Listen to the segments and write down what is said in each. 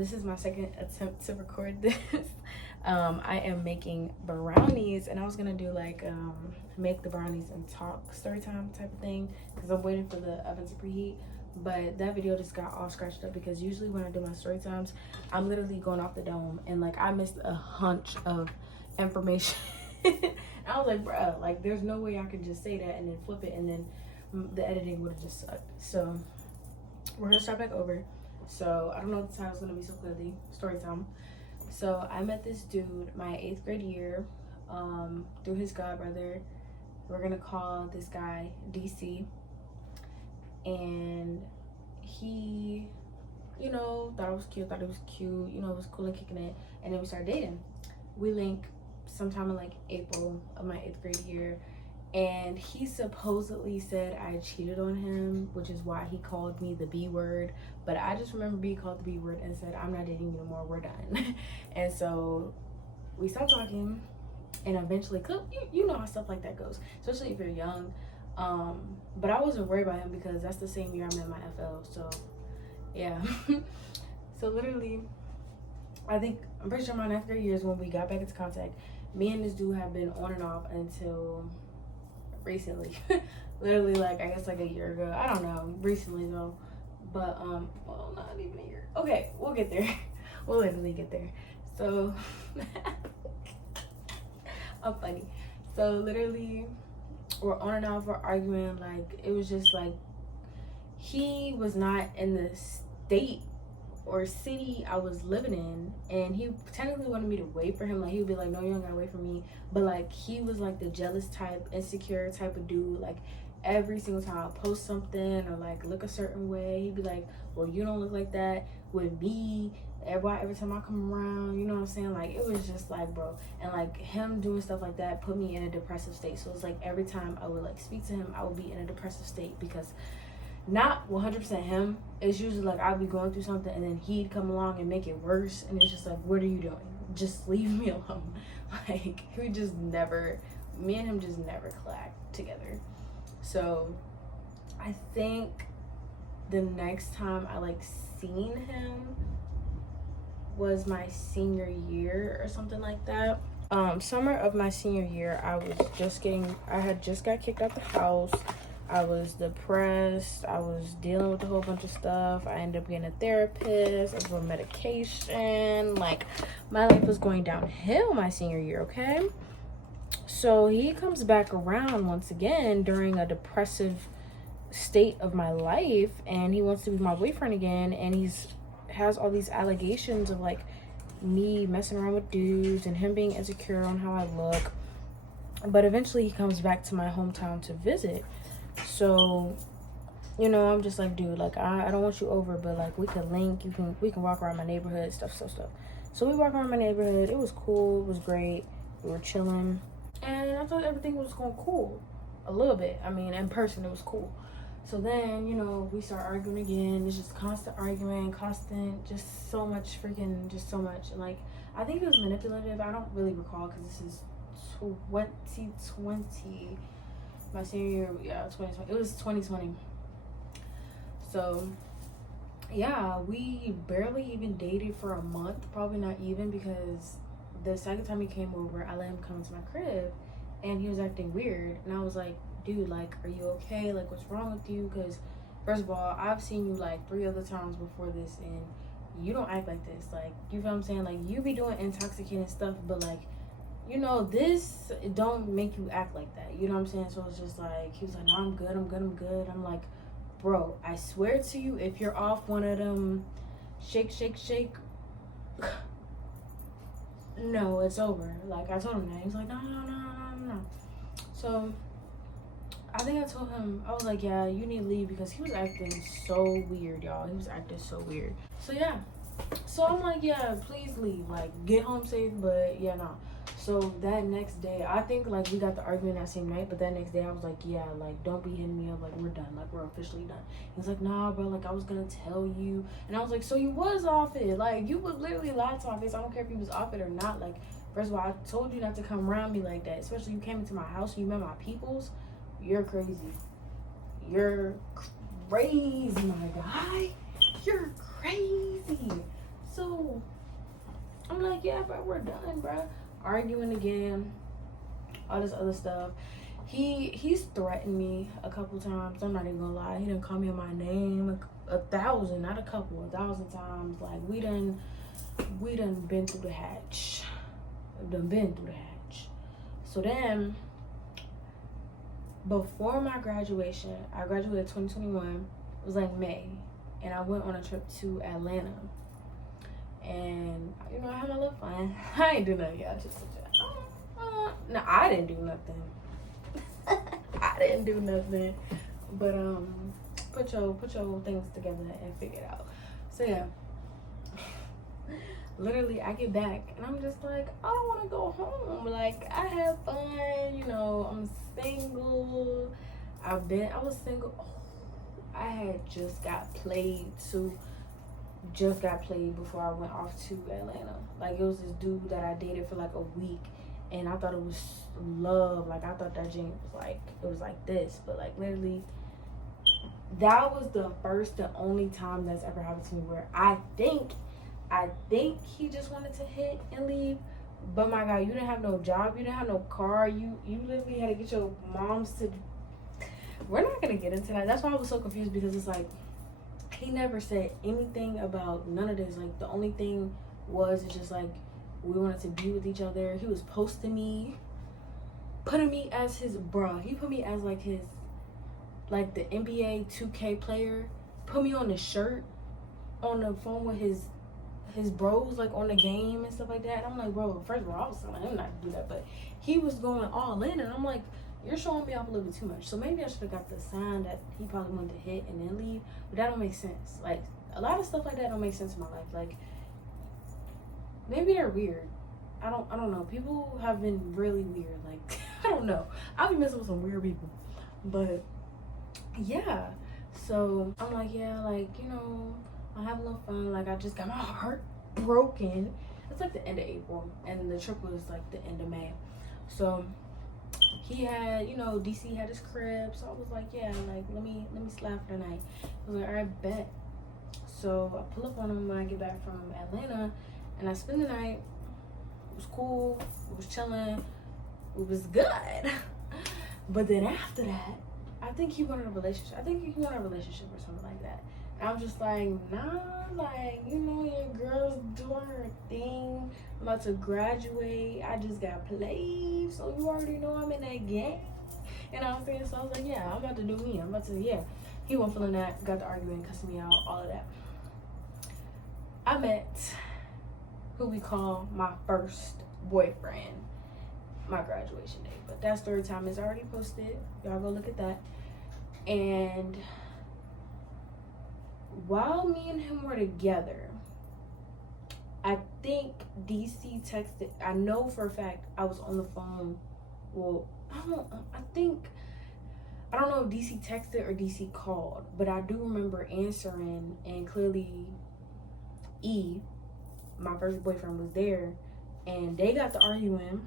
this is my second attempt to record this. I am making brownies, and I was gonna do like make the brownies and talk story time type of thing because I'm waiting for the oven to preheat. But that video just got all scratched up because usually when I do my story times, I'm literally going off the dome, and like I missed a hunch of information. I was like, bruh, like there's no way I could just say that and then flip it, and then the editing would have just sucked. So we're gonna start back over. So I don't know if the title's gonna be so clearly story time. So I met this dude my 8th grade year through his godbrother. We're gonna call this guy DC. And he, you know, thought it was cute, you know, it was cool and kicking it. And then we started dating. We link sometime in like April of my 8th grade year. And he supposedly said I cheated on him, which is why he called me the B word. But I just remember being called the B word and said, I'm not dating you no more, we're done. And so we stopped talking, and eventually, you know how stuff like that goes, especially if you're young. But I wasn't worried about him because that's the same year I met my FL. So yeah. So literally, I'm pretty sure my 9th grade year is when we got back into contact. Me and this dude have been on and off until recently. Literally, like I guess like a year ago, I don't know, recently though. But well, not even a year. Okay, we'll get there. We'll literally get there. So I'm funny. So literally, we're on and off, we're arguing. Like it was just like he was not in the state or city I was living in, and he technically wanted me to wait for him. Like he would be like, no, you don't gotta wait for me. But like he was like the jealous type, insecure type of dude. Like every single time I post something or like look a certain way, he'd be like, well, you don't look like that with me. Every time I come around, you know what I'm saying? Like it was just like, bro. And like him doing stuff like that put me in a depressive state. So it's like every time I would like speak to him, I would be in a depressive state because not 100% him. It's usually like I'd be going through something and then he'd come along and make it worse, and it's just like, what are you doing? Just leave me alone. Like we just never, me and him just never clacked together. So I think the next time I like seen him was my senior year or something like that. Summer of my senior year, I had just got kicked out the house. I was depressed. I was dealing with a whole bunch of stuff. I ended up getting a therapist. I was on medication. Like, my life was going downhill my senior year, okay? So he comes back around once again during a depressive state of my life, and he wants to be my boyfriend again, and has all these allegations of, like, me messing around with dudes and him being insecure on how I look. But eventually he comes back to my hometown to visit. So, you know, I'm just like, dude, like I don't want you over, but like we can link, we can walk around my neighborhood, stuff. So we walk around my neighborhood. It was cool, it was great. We were chilling, and I thought everything was going cool. A little bit. I mean, in person it was cool. So then, you know, we start arguing again. It's just constant arguing, just so much. And like, I think it was manipulative. I don't really recall because this is 2020. My senior year, yeah, 2020. It was 2020. So, yeah, we barely even dated for a month. Probably not even, because the second time he came over, I let him come into my crib, and he was acting weird. And I was like, dude, like, are you okay? Like, what's wrong with you? Because, first of all, I've seen you, like, 3 other times before this, and you don't act like this. Like, you feel what I'm saying? Like, you be doing intoxicating stuff, but, like, you know, this don't make you act like that. You know what I'm saying? So it's just like, he was like, no, I'm good. I'm like, bro, I swear to you, if you're off one of them shake, no, it's over. Like, I told him that. He's like, no. So I think I told him, I was like, yeah, you need to leave, because he was acting so weird, y'all. He was acting so weird. So yeah. So I'm like, yeah, please leave. Like, get home safe, but yeah, no. So that next day, I think, like, we got the argument that same night, but that next day I was like, yeah, like, don't be hitting me up, like, we're done, like, we're officially done. He was like, nah, bro, like, I was gonna tell you. And I was like, so you was off it. Like, you would literally lie to my face. I don't care if you was off it or not. Like, first of all, I told you not to come around me like that, especially you came into my house and you met my peoples. You're crazy. You're crazy, my guy. You're crazy. So I'm like, yeah, bro, we're done, bro. Arguing again, all this other stuff. He's threatened me a couple times. I'm not even gonna lie. He done call me on my name a thousand, not a couple, 1,000 times. Like we done been through the hatch. So then, before my graduation, I graduated 2021. It was like May, and I went on a trip to Atlanta. And you know, I had my little fun. I ain't do nothing. Yeah, I just no, I didn't do nothing. I didn't do nothing. But put your things together and figure it out. So yeah. Literally, I get back and I'm just like, I don't want to go home. Like, I have fun, you know, I'm single. I was single. Oh, I had just got played before I went off to Atlanta. Like, it was this dude that I dated for like a week, and I thought it was love. Like, I thought that Jane was like, it was like this, but like literally, that was the first and only time that's ever happened to me where I think he just wanted to hit and leave. But my God, you didn't have no job, you didn't have no car, you literally had to get your moms to. We're not gonna get into that. That's why I was so confused, because it's like he never said anything about none of this. Like, the only thing was, it's just like we wanted to be with each other. He was posting me, putting me as his bruh. He put me as like his, like the NBA 2K player. Put me on the shirt, on the phone with his bros, like on the game and stuff like that. And I'm like, bro, first of all, I was telling him not to do that, but he was going all in, and I'm like, you're showing me off a little bit too much. So maybe I should have got the sign that he probably wanted to hit and then leave, but that don't make sense. Like, a lot of stuff like that don't make sense in my life. Like, maybe they're weird. I don't know. People have been really weird. Like, I don't know. I'll be messing with some weird people, but yeah. So I'm like, yeah, like, you know, I have a little fun. Like, I just got my heart broken. It's like the end of April, and the trip was like the end of May. So he had, you know, DC had his crib. So I was like, yeah, like, let me slap for the night. I was like, all right, bet. So I pull up on him when I get back from Atlanta, and I spend the night. It was cool. It was chilling. It was good. But then after that, I think he wanted a relationship. Or something like that. And I'm just like, nah, like, you know, your girl's doing her thing. I'm about to graduate. I just got played. So you already know I'm in that gang. You know what I'm saying? So I was like, yeah, I'm about to do me. Yeah. He wasn't feeling that. Got to arguing, cussing me out, all of that. I met who we call my first boyfriend, my graduation day. But that story time is already posted. Y'all go look at that. And while me and him were together, I think DC texted. I know for a fact I was on the phone. Well, I don't know if DC texted or DC called, but I do remember answering, and clearly my first boyfriend, was there, and they got to arguing.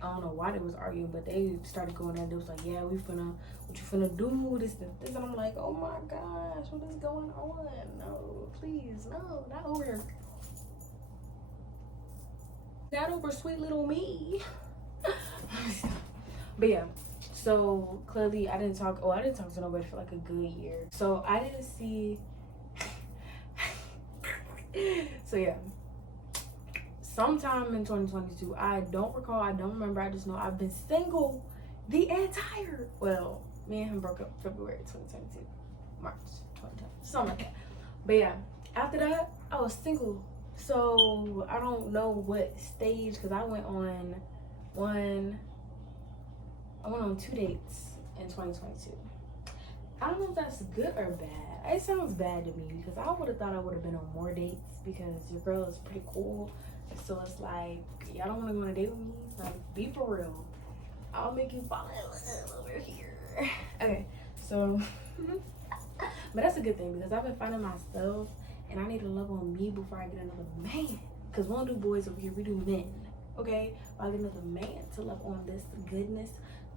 I don't know why they was arguing, but they started going at it. They was like, yeah, what you finna do, this, and I'm like, oh my gosh, what is going on? No, please, no, not over sweet little me. But yeah, so clearly I didn't talk to nobody for like a good year. So I didn't see, so yeah. Sometime in 2022, I don't recall, I don't remember, I just know I've been single me and him broke up February 2022, March 2020, something like that. But yeah, after that, I was single. So I don't know what stage, because I went on 2 dates in 2022. I don't know if that's good or bad. It sounds bad to me, because I would have thought I would have been on more dates, because your girl is pretty cool. So it's like, y'all don't want to go on a date with me? Like, be for real. I'll make you fall in love over here. Okay, so, but that's a good thing, because I've been finding myself, and I need to love on me before I get another man. Because we don't do boys over here, we do men. Okay? I get another man to love on this goodness,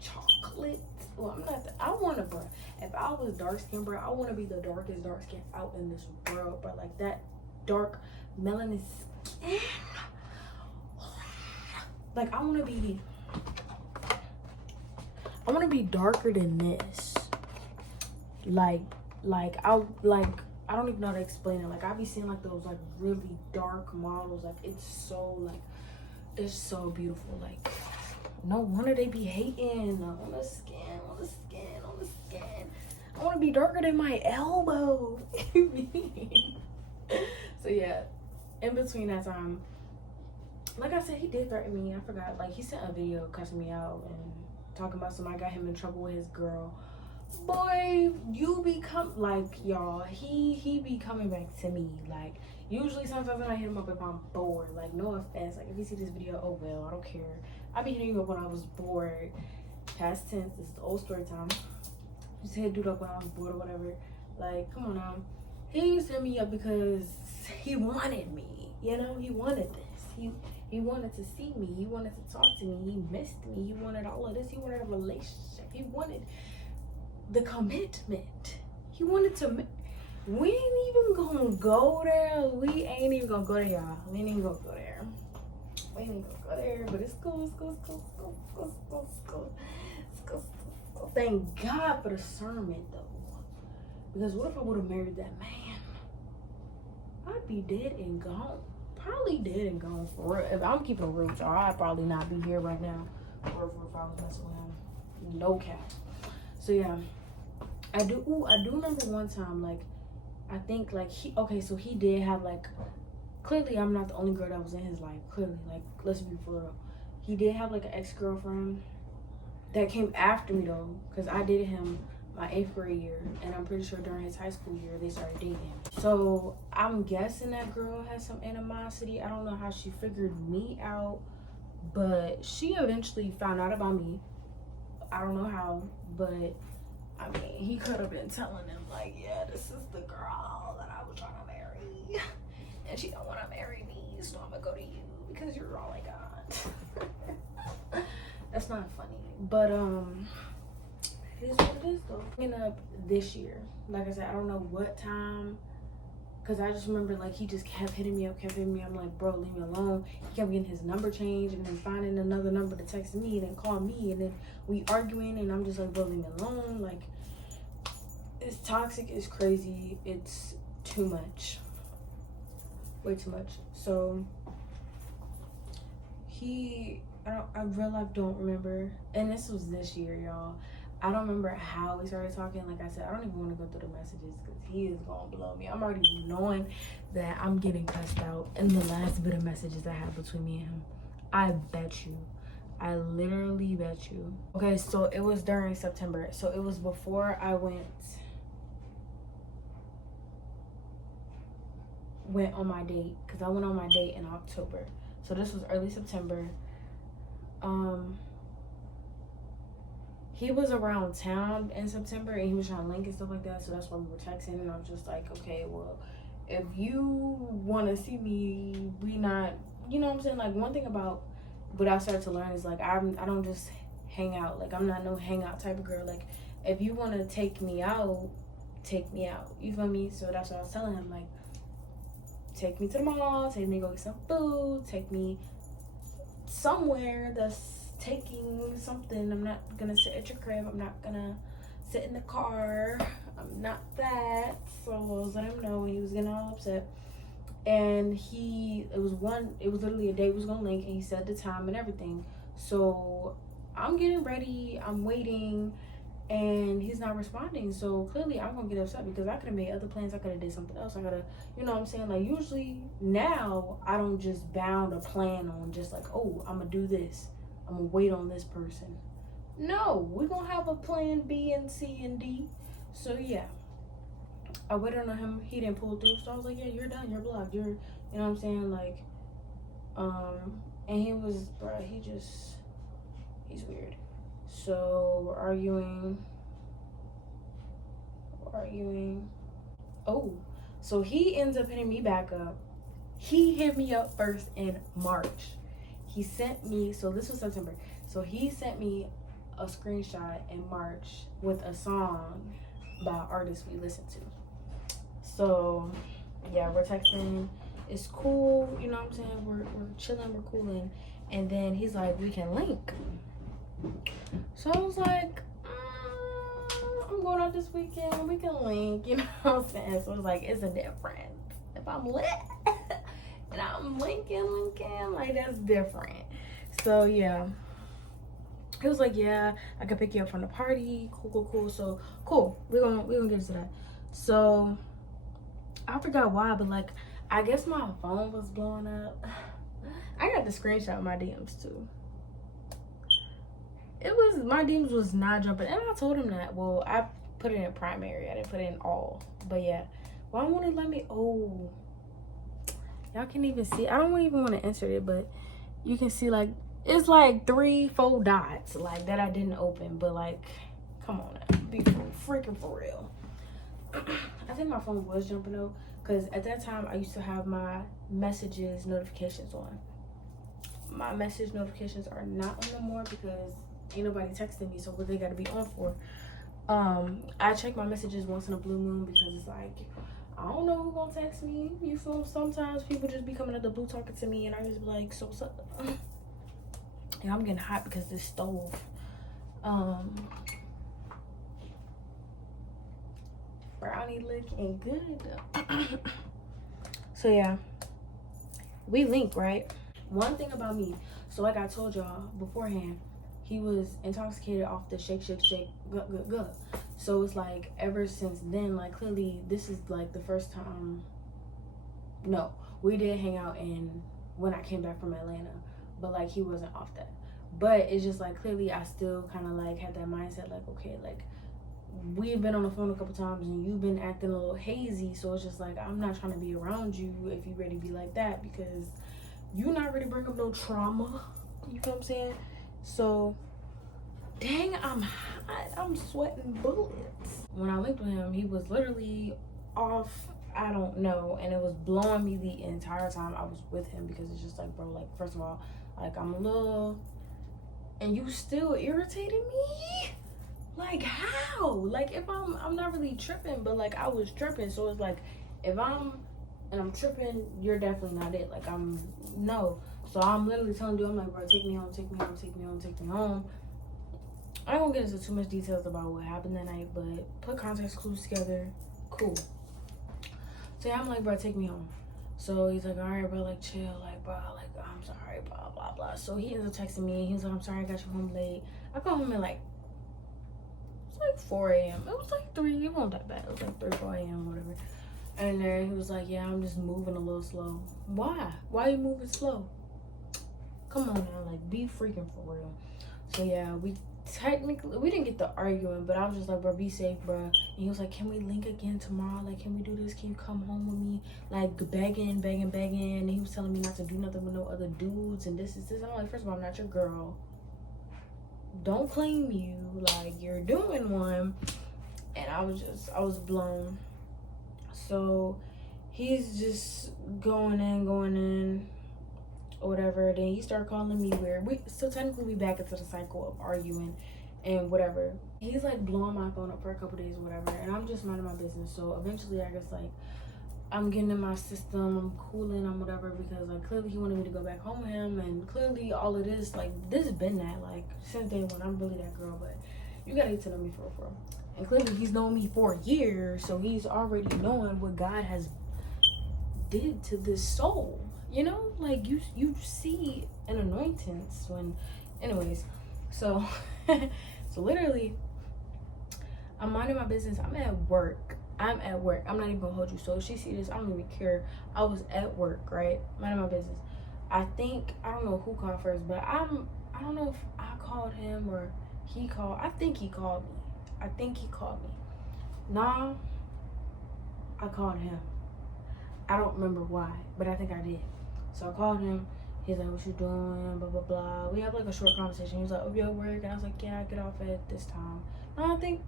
chocolate. Well, I want to, bro. If I was dark skinned, bro, I want to be the darkest dark skin out in this world, bro. Like that. dark melanin skin. Like I want to be darker than this. Like I don't even know how to explain it. Like I be seeing like those like really dark models. Like it's so beautiful. Like no wonder they be hating on the skin. I want to be darker than my elbow. So yeah, in between that time, like I said, he did threaten me. I forgot. Like he sent a video cussing me out and talking about somebody got him in trouble with his girl. Boy, you become like y'all. He be coming back to me. Like usually, sometimes when I hit him up if I'm bored. Like no offense. Like if you see this video, oh well, I don't care. I be hitting you up when I was bored. Past tense. This is the old story time. Just hit dude up when I was bored or whatever. Like come on now. He used to hit me up because he wanted me. You know, he wanted this. He wanted to see me. He wanted to talk to me. He missed me. He wanted all of this. He wanted a relationship. He wanted the commitment. He wanted to. We ain't even gonna go there. We ain't even gonna go there, y'all. We ain't even gonna go there. We ain't even gonna go there. But it's cool. Thank God for the sermon, though. Because what if I would have married that man? I'd be dead and gone. Probably dead and gone for real. If I'm keeping real, y'all, I'd probably not be here right now. Or if I was messing with him. No cap. So yeah, I do remember one time, like, I think like so he did have like, clearly I'm not the only girl that was in his life. Clearly, like, let's be for real. He did have like an ex-girlfriend that came after me though, because I dated him my 8th grade year, and I'm pretty sure during his high school year they started dating. So I'm guessing that girl has some animosity. I don't know how she figured me out, but she eventually found out about me. I don't know how, but I mean, he could have been telling him like, yeah, this is the girl that I was trying to marry, and she don't want to marry me, so I'm gonna go to you because you're all I got. That's not funny, but it is what it is though. Ending up this year, like I said, I don't know what time, because I just remember like he just kept hitting me up. I'm like, bro, leave me alone. He kept getting his number changed and then finding another number to text me and then call me, and then we arguing, and I'm just like, bro, leave me alone. Like, it's toxic, it's crazy, it's too much, way too much. So I real life don't remember, and this was this year, y'all. I don't remember how we started talking. Like I said, I don't even want to go through the messages because he is gonna blow me. I'm already knowing that I'm getting cussed out in the last bit of messages I had between me and him. I bet you. I literally bet you. Okay, so it was during September. So it was before I went on my date, because I went on my date in October. So this was early September. He was around town in September and he was trying to link and stuff like that, so that's why we were texting, and I was just like, okay, well, if you want to see me, we not, you know what I'm saying? Like, one thing about what I started to learn is like, I don't just hang out. Like, I'm not no hangout type of girl. Like, if you want to take me out, take me out, you feel me? So that's what I was telling him, like, take me to the mall, take me to go get some food, take me somewhere that's taking something. I'm not gonna sit at your crib. I'm not gonna sit in the car. I'm not that. So I was letting him know, and he was getting all upset. And it was literally a day we was gonna link, and he said the time and everything. So I'm getting ready, I'm waiting, and he's not responding. So clearly I'm gonna get upset because I could have made other plans. I could have did something else. I gotta, you know what I'm saying? Like, usually now I don't just bound a plan on just like, oh, I'm gonna do this, I'm gonna wait on this person. No, we're gonna have a plan B and C and D. So yeah, I waited on him. He didn't pull through. So I was like, yeah, you're done. You're blocked. You know what I'm saying? Like, and he was, bro, he's weird. So we're arguing. Oh, so he ends up hitting me back up. He hit me up first in March. He sent me, so this was September. So he sent me a screenshot in March with a song by an artist we listened to. So yeah, we're texting. It's cool, you know what I'm saying? We're chilling, we're cooling. And then he's like, we can link. So I was like, I'm going out this weekend. We can link, you know what I'm saying? So it was like, it's a difference. If I'm lit and I'm linking, like that's different. So yeah. He was like, yeah, I could pick you up from the party. Cool. So cool. We're gonna get into that. So I forgot why, but like I guess my phone was blowing up. I got the screenshot of my DMs too. My DMs was not jumping, and I told him that. Well, I put it in primary. I didn't put it in all. But yeah, why won't it let me? Oh, y'all can even see. I don't even want to insert it, but you can see like it's like 3-4 dots like that I didn't open. But like, come on, now, be freaking for real. I think my phone was jumping though, because at that time I used to have my messages notifications on. My message notifications are not on no more because ain't nobody texting me, so what they gotta be on for? I check my messages once in a blue moon because it's like I don't know who gonna text me. You feel? Sometimes people just be coming at the blue talking to me, and I just be like, so what's up? Yeah, I'm getting hot because this stove. Brownie looking good. So yeah, we link, right? One thing about me, so like I told y'all beforehand, he was intoxicated off the shake, go. So it's like ever since then, like clearly this is like the first time. No, we did hang out when I came back from Atlanta, but like he wasn't off that. But it's just like clearly I still kind of like had that mindset like, okay, like we've been on the phone a couple times and you've been acting a little hazy, so it's just like I'm not trying to be around you if you ready to be like that, because you not ready to bring up no trauma. You know what I'm saying? So dang, I'm hot. I'm sweating bullets. When I linked with him, he was literally off, I don't know, and it was blowing me the entire time I was with him, because it's just like, bro, like first of all, like I'm a little, and you still irritated me? Like how? Like if I'm not really tripping, but like I was tripping, so it's like if I'm tripping, you're definitely not it. Like no. So I'm literally telling you, I'm like, bro, take me home. I don't get into too much details about what happened that night, but put context clues together. Cool. So yeah, I'm like, bro, take me home. So he's like, all right, bro, like chill, like bro, like I'm sorry, blah blah blah. So he ends up texting me. He was like, I'm sorry, I got you home late. I got home at like 4 a.m. It was like 3. It wasn't that bad. It was like 3, 4 a.m. whatever. And then he was like, yeah, I'm just moving a little slow. Why? Why are you moving slow? Come on now, like be freaking for real. So yeah, we didn't get to arguing, but I was just like, bro, be safe, bro. And he was like, can we link again tomorrow? Like, can we do this? Can you come home with me? Like begging. And he was telling me not to do nothing with no other dudes and this. I'm like, first of all, I'm not your girl. Don't claim you like you're doing one. And I was blown. So he's just going in or whatever. Then he started calling me weird. So technically we back into the cycle of arguing and whatever. He's like blowing my phone up for a couple days or whatever, and I'm just minding my business. So eventually I guess like I'm getting in my system, I'm cooling, I'm whatever, because like clearly he wanted me to go back home with him, and clearly all of this, like this has been that, like since day one. I'm really that girl, but you gotta get to know me for real. And clearly he's known me for years, so he's already knowing what God has did to this soul. You know, like you see an anointings when, anyways. So so literally I'm minding my business. I'm at work. I'm not even gonna hold you. So if she see this, I don't even care. I was at work, right? Minding my business. I don't know who called first, but I don't know if I called him or he called. I think he called me. Nah, I called him. I don't remember why, but I think I did. So I called him. He's like, what you doing? Blah, blah, blah. We have like a short conversation. He was like, oh, you at work? And I was like, yeah, I get off at this time. No, I think,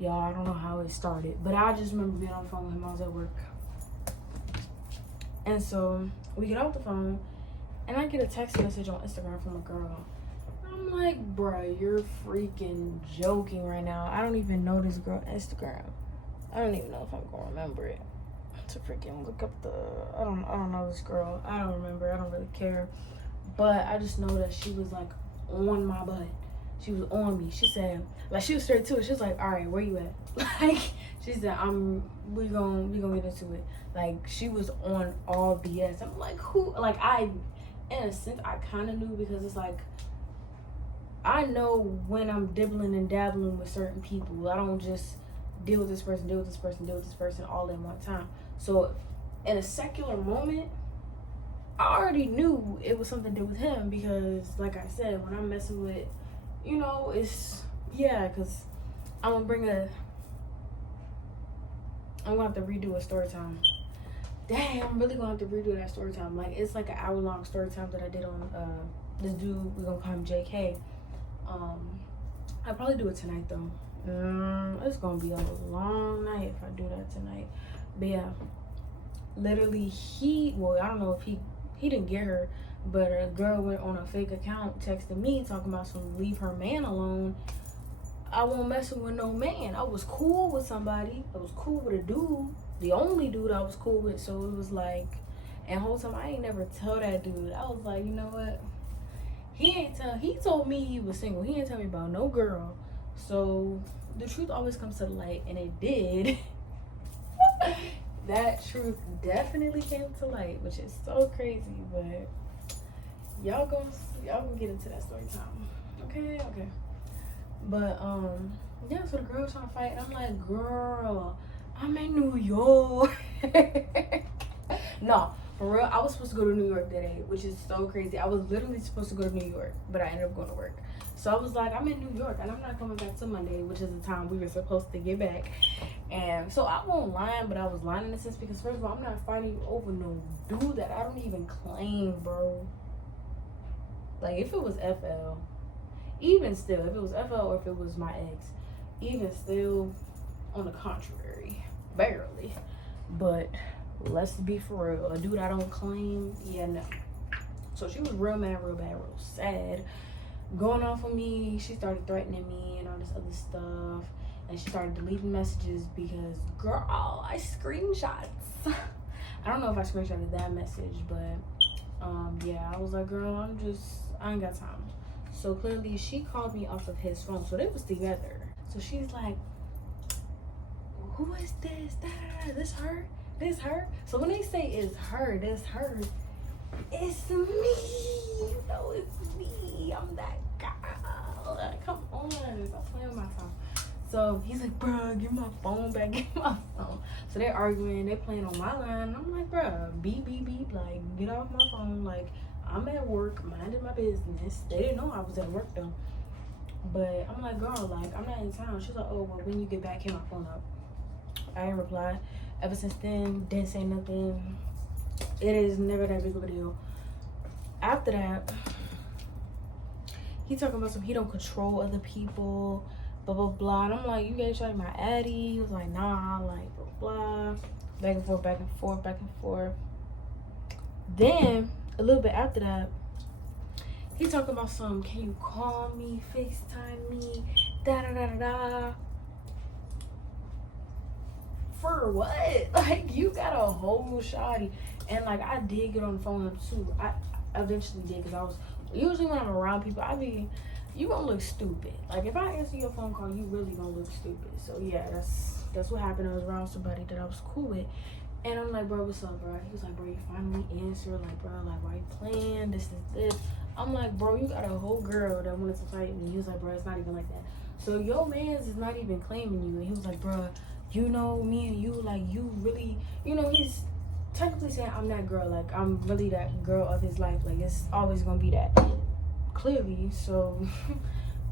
y'all, I don't know how it started, but I just remember being on the phone with him. I was at work. And so we get off the phone, and I get a text message on Instagram from a girl. I'm I'm like, bruh, you're freaking joking right now. I don't even know this girl Instagram. I don't even know if I'm gonna remember it. To freaking look up the I don't know this girl. I don't remember. I don't really care. But I just know that she was like on my butt. She was on me. She said, like, she was straight to it. She was like, all right, where you at? Like, she said, we gonna get into it. Like, she was on all BS. I'm like, who? Like, in a sense, I kind of knew, because it's like, I know when I'm dibbling and dabbling with certain people. I don't just deal with this person, deal with this person, deal with this person all in one time. So, in a secular moment, I already knew it was something to do with him, because, like I said, when I'm messing with, you know, it's, yeah, because I'm going to have to redo a story time. Dang, I'm really going to have to redo that story time. Like, it's like an hour-long story time that I did on this dude, we're going to call him JK. I'll probably do it tonight, though. It's going to be a long night if I do that tonight. But, yeah, literally, I don't know if he didn't get her, but a girl went on a fake account texting me talking about some leave her man alone. I won't mess with no man. I was cool with somebody. I was cool with a dude. The only dude I was cool with. So it was like, and whole time I ain't never tell that dude. I was like, you know what? He told me he was single. He didn't tell me about no girl. So the truth always comes to the light, and it did. That truth definitely came to light, which is so crazy, but y'all gonna get into that story time. Okay. But yeah, so the girl was trying to fight, and I'm like, girl, I'm in New York. No, for real, I was supposed to go to New York that day, which is so crazy. I was literally supposed to go to New York, but I ended up going to work. So I was like, I'm in New York, and I'm not coming back till Monday, which is the time we were supposed to get back. And so I won't lie, but I was lying in a sense, because first of all, I'm not fighting over no dude that I don't even claim, bro. Like, if it was FL, even still, if it was FL or if it was my ex, even still, on the contrary, barely. But let's be for real, a dude I don't claim, yeah, no. So she was real mad, real bad, real sad, going off on me. She started threatening me and all this other stuff, and she started deleting messages because, girl, I screenshots. I don't know if I screenshotted that message, but yeah, I was like, girl, I ain't got time. So clearly she called me off of his phone, so they was together. So she's like, who is this? This her? This her? So when they say it's her, this her, it's me. You know it's me. I'm that girl. Come on, stop playing with my phone. So he's like, bruh, give my phone back, give my phone. So they're arguing, they playing on my line. And I'm like, bruh, beep, beep, beep. Like, get off my phone. Like, I'm at work, minding my business. They didn't know I was at work though. But I'm like, girl, like, I'm not in town. She's like, oh, well, when you get back, hit my phone up. I didn't reply. Ever since then, didn't say nothing. It is never that big of a deal. After that, he talking about he don't control other people, blah, blah, blah. And I'm like, you guys trying my addy? He was like, nah, like, blah, blah. Back and forth, back and forth, back and forth. Then, a little bit after that, he talking about can you call me, FaceTime me, da-da-da-da-da. For what? Like, you got a whole shoddy. And, like, I did get on the phone too. I eventually did, because usually when I'm around people, you gonna look stupid. Like, if I answer your phone call, you really gonna look stupid. So, yeah, that's what happened. I was around somebody that I was cool with. And I'm like, bro, what's up, bro? He was like, bro, you finally answer. Like, bro, like, why you playing? This is this. I'm like, bro, you got a whole girl that wanted to fight me. He was like, bro, it's not even like that. So your man's is not even claiming you. And he was like, bro, you know, me and you, like, you really, you know, he's technically saying I'm that girl. Like, I'm really that girl of his life. Like, it's always gonna be that. Clearly. So,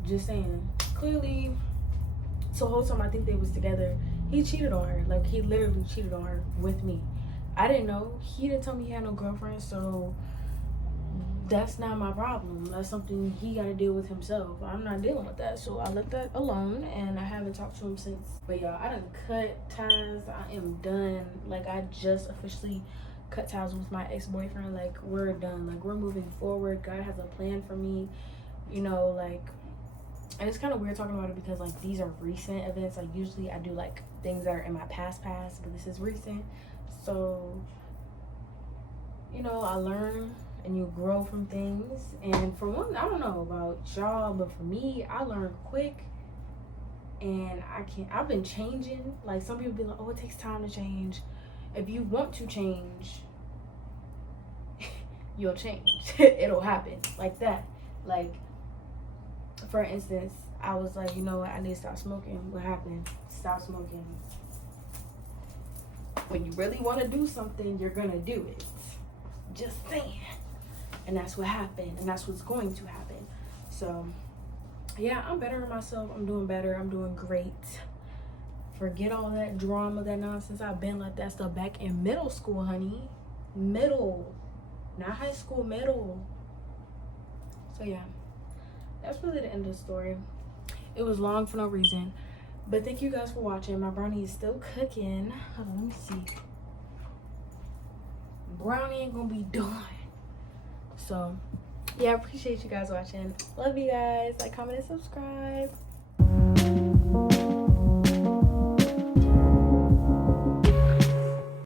just saying. Clearly. So, the whole time I think they was together, he cheated on her. Like, he literally cheated on her with me. I didn't know. He didn't tell me he had no girlfriend, so that's not my problem. That's something he got to deal with himself. I'm not dealing with that, so I left that alone, and I haven't talked to him since. But y'all, I done cut ties. I am done. Like, I just officially cut ties with my ex-boyfriend. Like, we're done. Like, we're moving forward. God has a plan for me. you know, like, and it's kind of weird talking about it because like these are recent events. Like usually I do like things that are in my past, but this is recent. So, you know, I learn and you grow from things. And for one, I don't know about y'all, but for me, I learn quick. And I've been changing. Like some people be like, oh, it takes time to change. If you want to change, you'll change. It'll happen like that. Like, for instance, I was like, you know what, I need to stop smoking. What happened? Stop smoking. When you really want to do something, you're gonna do it. Just saying. And that's what happened, and that's what's going to happen. So yeah, I'm bettering myself. I'm doing better. I'm doing great. Forget all that drama, that nonsense. I've been like that stuff back in middle school, honey. Middle, not high school, middle. So yeah, that's really the end of the story. It was long for no reason, but thank you guys for watching. My brownie is still cooking. Hold on, let me see. Brownie ain't gonna be done. So yeah, I appreciate you guys watching. Love you guys. Like, comment, and subscribe.